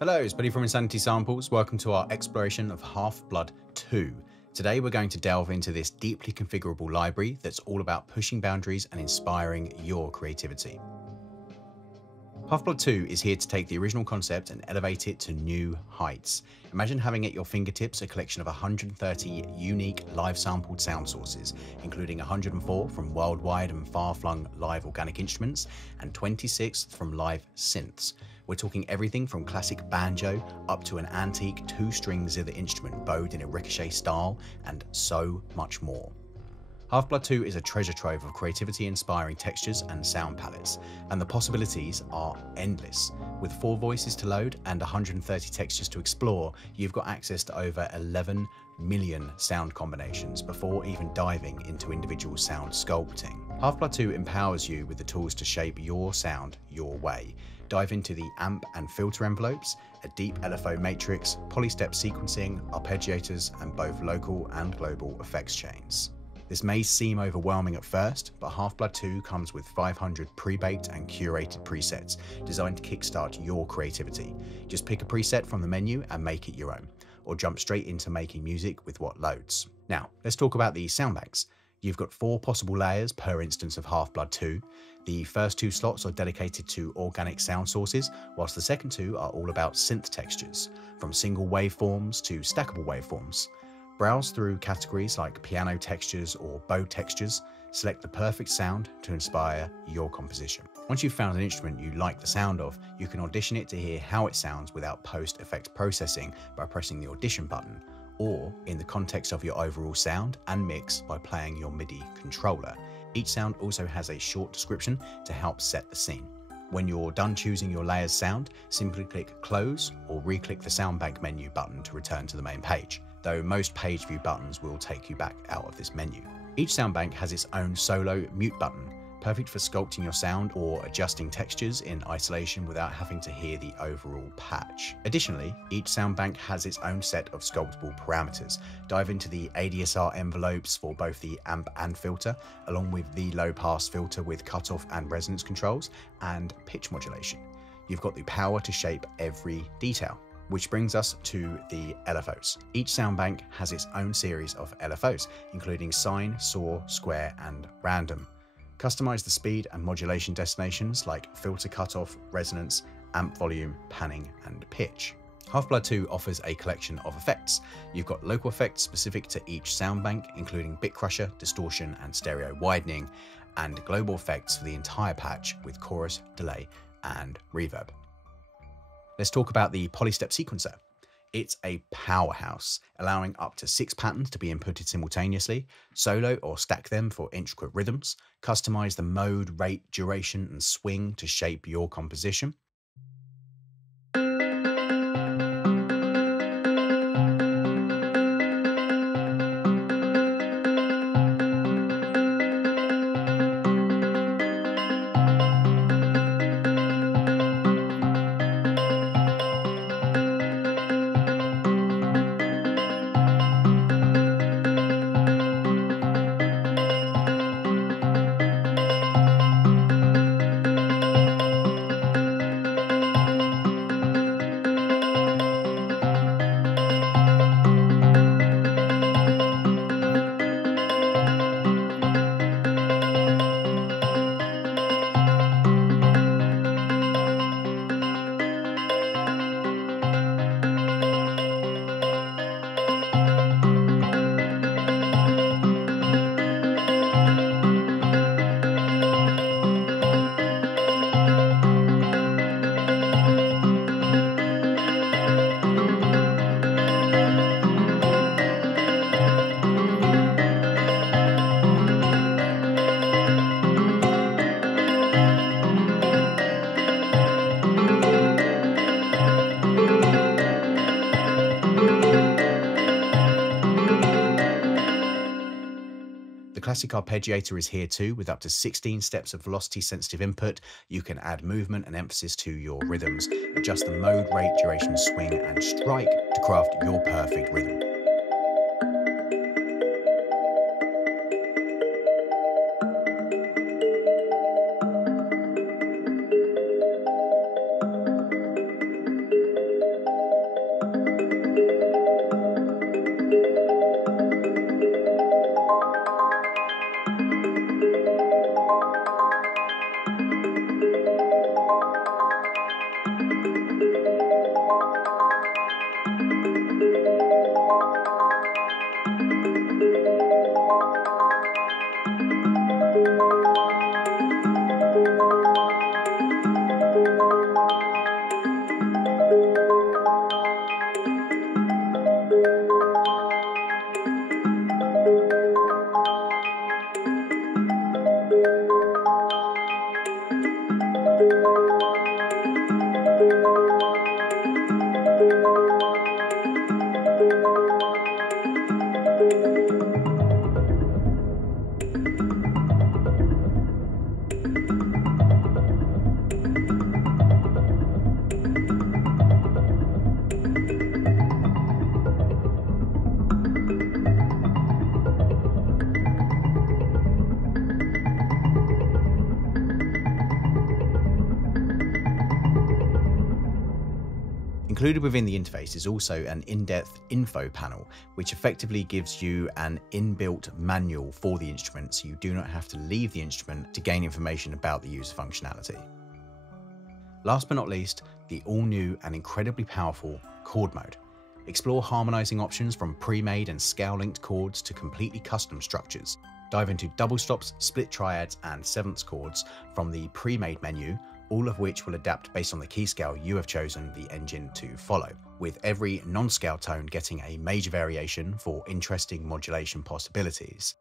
Hello, it's Buddy from Insanity Samples. Welcome to our exploration of Half-Blood 2. Today we're going to delve into this deeply configurable library that's all about pushing boundaries and inspiring your creativity. Half-Blood 2 is here to take the original concept and elevate it to new heights. Imagine having at your fingertips a collection of 130 unique live sampled sound sources, including 104 from worldwide and far-flung live organic instruments and 26 from live synths. We're talking everything from classic banjo up to an antique two-string zither instrument bowed in a ricochet style and so much more. Half-Blood 2 is a treasure trove of creativity-inspiring textures and sound palettes, and the possibilities are endless. With 4 voices to load and 130 textures to explore, you've got access to over 11 million sound combinations before even diving into individual sound sculpting. Half-Blood 2 empowers you with the tools to shape your sound your way. Dive into the amp and filter envelopes, a deep LFO matrix, polystep sequencing, arpeggiators, and both local and global effects chains. This may seem overwhelming at first, but Half-Blood 2 comes with 500 pre-baked and curated presets designed to kickstart your creativity. Just pick a preset from the menu and make it your own, or jump straight into making music with what loads. Now, let's talk about the soundbanks. You've got 4 possible layers per instance of Half-Blood 2. The first 2 slots are dedicated to organic sound sources, whilst the second 2 are all about synth textures, from single waveforms to stackable waveforms. Browse through categories like piano textures or bow textures, select the perfect sound to inspire your composition. Once you've found an instrument you like the sound of, you can audition it to hear how it sounds without post-effect processing by pressing the audition button, or in the context of your overall sound and mix by playing your MIDI controller. Each sound also has a short description to help set the scene. When you're done choosing your layer's sound, simply click Close or re-click the Soundbank menu button to return to the main page, though most page view buttons will take you back out of this menu. Each soundbank has its own solo mute button, perfect for sculpting your sound or adjusting textures in isolation without having to hear the overall patch. Additionally, each soundbank has its own set of sculptable parameters. Dive into the ADSR envelopes for both the amp and filter, along with the low pass filter with cutoff and resonance controls and pitch modulation. You've got the power to shape every detail. Which brings us to the LFOs. Each soundbank has its own series of LFOs, including sine, saw, square, and random. Customize the speed and modulation destinations like filter cutoff, resonance, amp volume, panning, and pitch. Half-Blood 2 offers a collection of effects. You've got local effects specific to each soundbank, including bit crusher, distortion, and stereo widening, and global effects for the entire patch with chorus, delay, and reverb. Let's talk about the Polystep sequencer. It's a powerhouse, allowing up to 6 patterns to be inputted simultaneously, solo or stack them for intricate rhythms, customize the mode, rate, duration, and swing to shape your composition. The classic arpeggiator is here too, with up to 16 steps of velocity sensitive input. You can add movement and emphasis to your rhythms, adjust the mode, rate, duration, swing, and strike to craft your perfect rhythm. Included within the interface is also an in-depth info panel, which effectively gives you an inbuilt manual for the instrument, so you do not have to leave the instrument to gain information about the user functionality. Last but not least, the all-new and incredibly powerful Chord Mode. Explore harmonizing options from pre-made and scale-linked chords to completely custom structures. Dive into double stops, split triads, and sevenths chords from the pre-made menu, all of which will adapt based on the key scale you have chosen the engine to follow, with every non-scale tone getting a major variation for interesting modulation possibilities.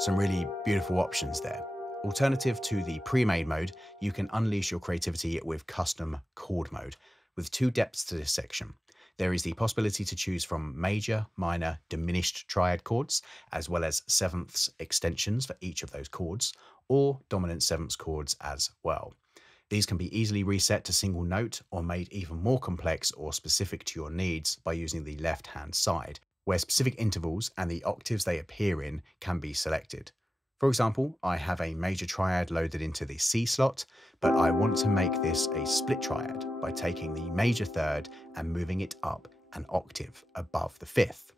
Some really beautiful options there. Alternative to the pre-made mode, you can unleash your creativity with custom chord mode, with two depths to this section. There is the possibility to choose from major, minor, diminished triad chords, as well as sevenths extensions for each of those chords, or dominant sevenths chords as well. These can be easily reset to single note or made even more complex or specific to your needs by using the left-hand side, where specific intervals and the octaves they appear in can be selected. For example, I have a major triad loaded into the C slot, but I want to make this a split triad by taking the major third and moving it up an octave above the fifth.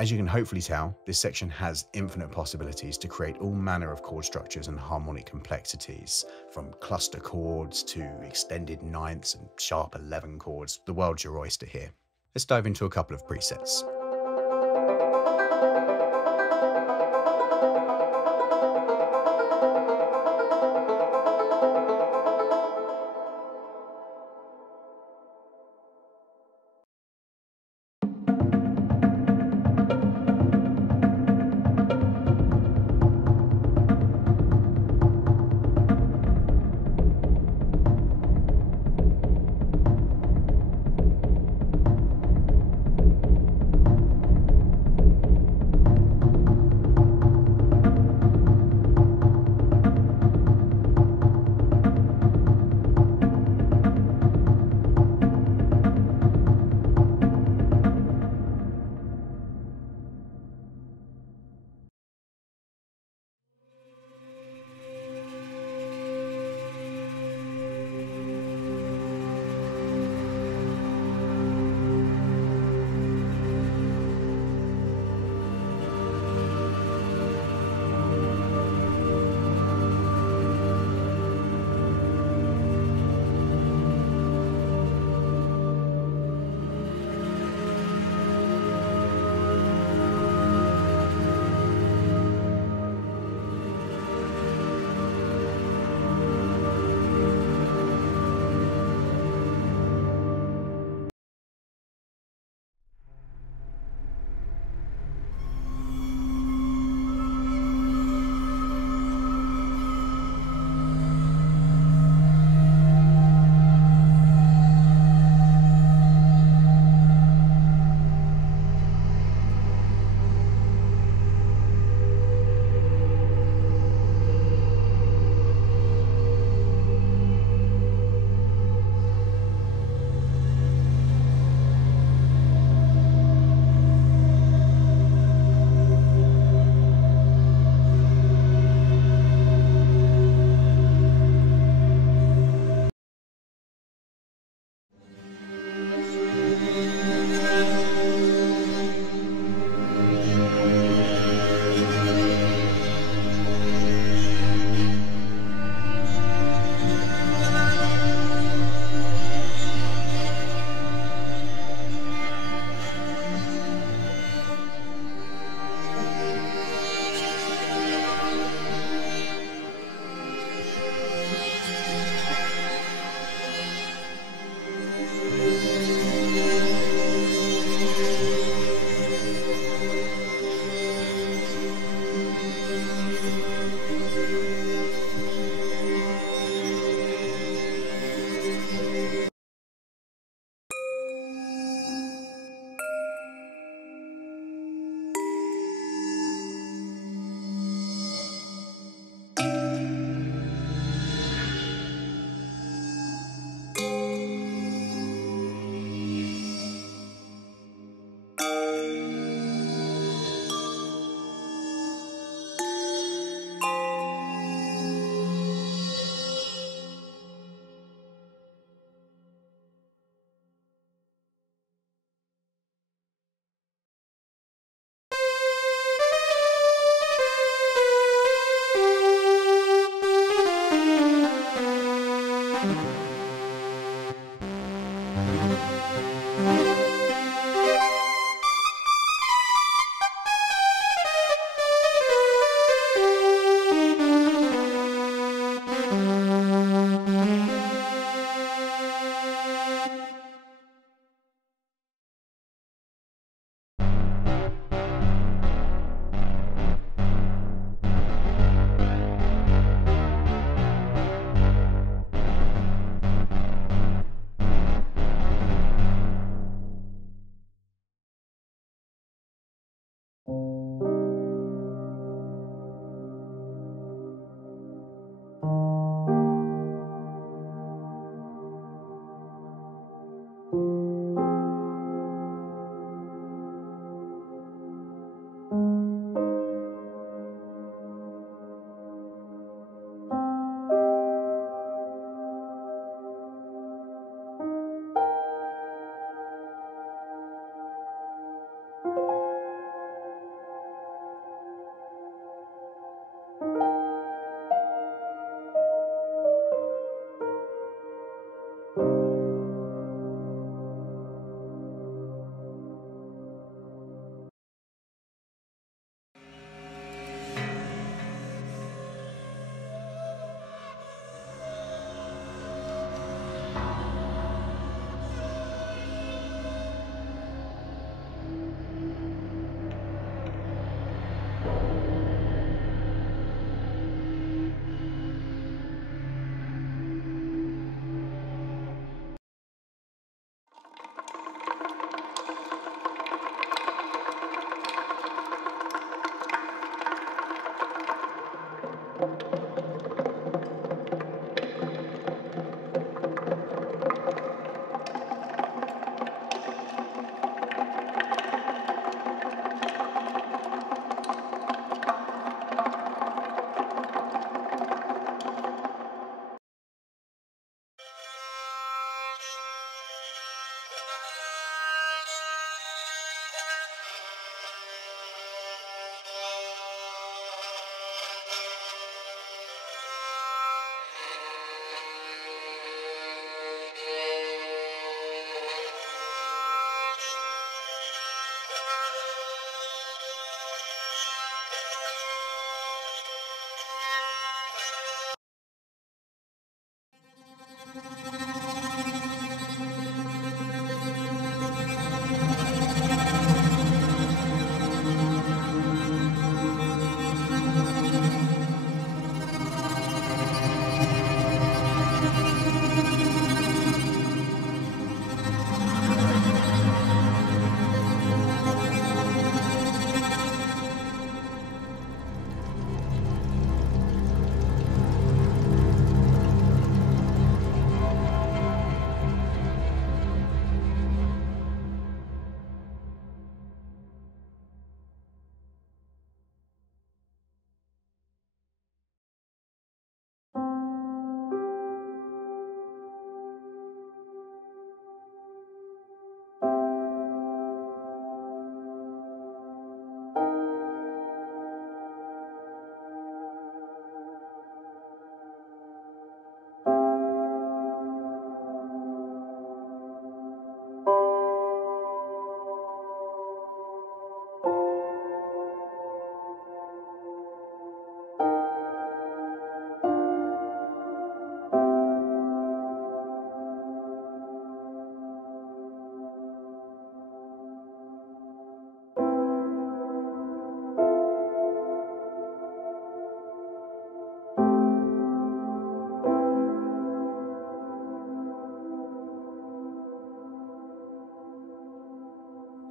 As you can hopefully tell, this section has infinite possibilities to create all manner of chord structures and harmonic complexities, from cluster chords to extended ninths and sharp 11 chords. The world's your oyster here. Let's dive into a couple of presets.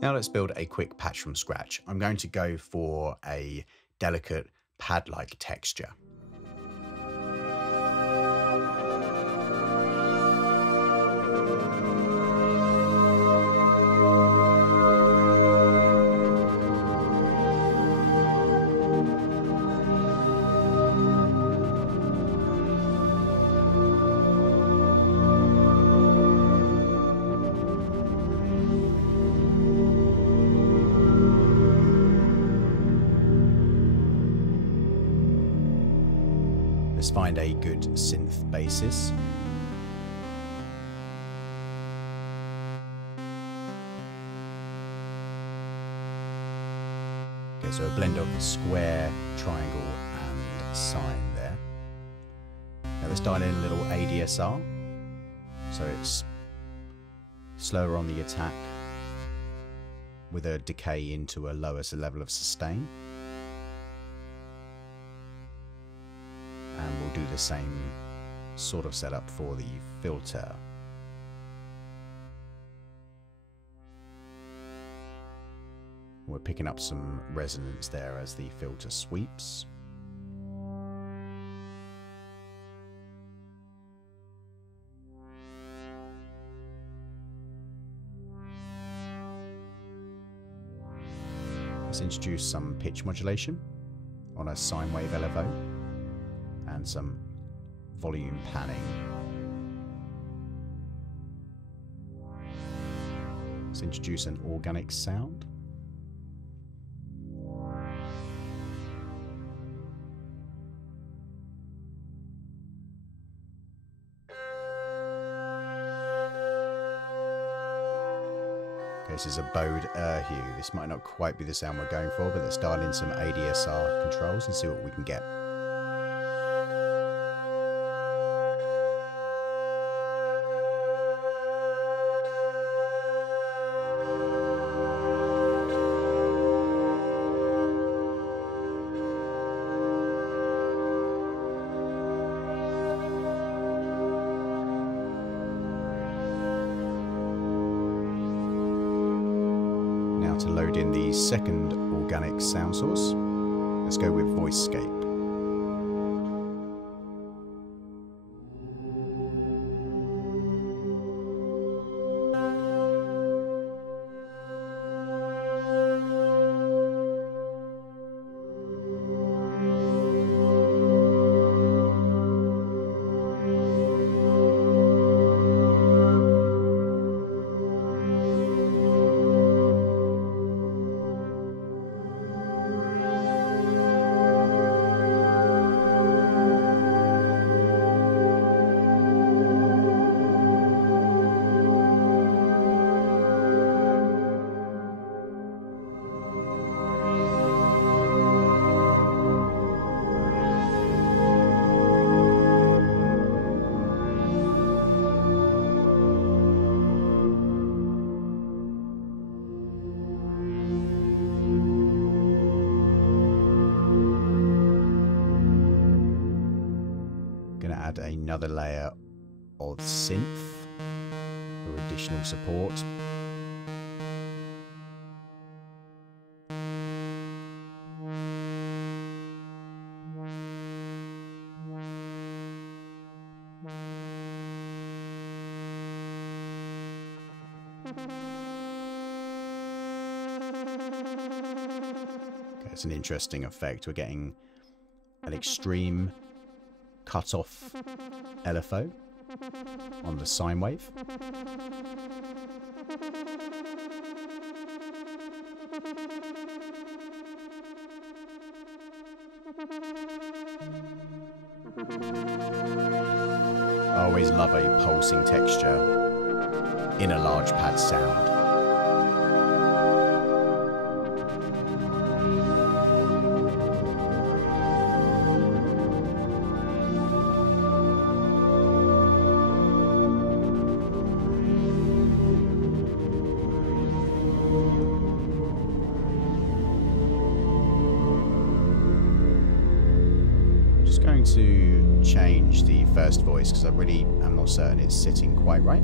Now let's build a quick patch from scratch. I'm going to go for a delicate pad-like texture. Let's find a good synth basis. Okay, so a blend of square, triangle, and sine there. Now let's dial in a little ADSR. So it's slower on the attack with a decay into a lower level of sustain. And we'll do the same sort of setup for the filter. We're picking up some resonance there as the filter sweeps. Let's introduce some pitch modulation on a sine wave LFO and some volume panning. Let's introduce an organic sound. This is a bowed hue. This might not quite be the sound we're going for, but let's dial in some ADSR controls and see what we can get. To load in the second organic sound source, let's go with VoiceScape. add another layer of synth for additional support. It's an interesting effect. We're getting an extreme cut-off LFO on the sine wave. I always love a pulsing texture in a large pad sound. Going to change the first voice because I really am not certain it's sitting quite right.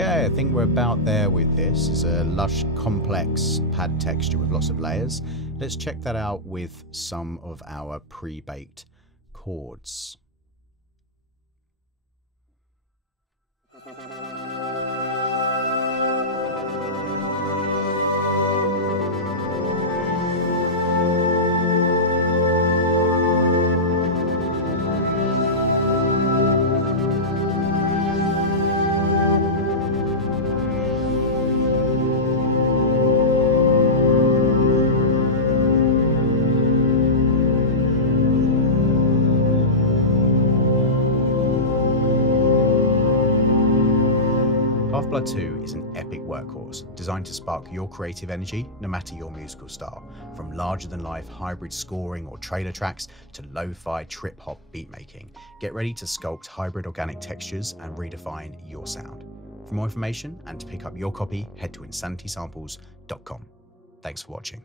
Okay, I think we're about there with this. It's a lush, complex pad texture with lots of layers. Let's check that out with some of our pre-baked chords. HALFBLOOD 2 is an epic workhorse designed to spark your creative energy no matter your musical style, from larger-than-life hybrid scoring or trailer tracks to lo-fi trip-hop beat making. Get ready to sculpt hybrid organic textures and redefine your sound. For more information and to pick up your copy, head to insanitysamples.com. Thanks for watching.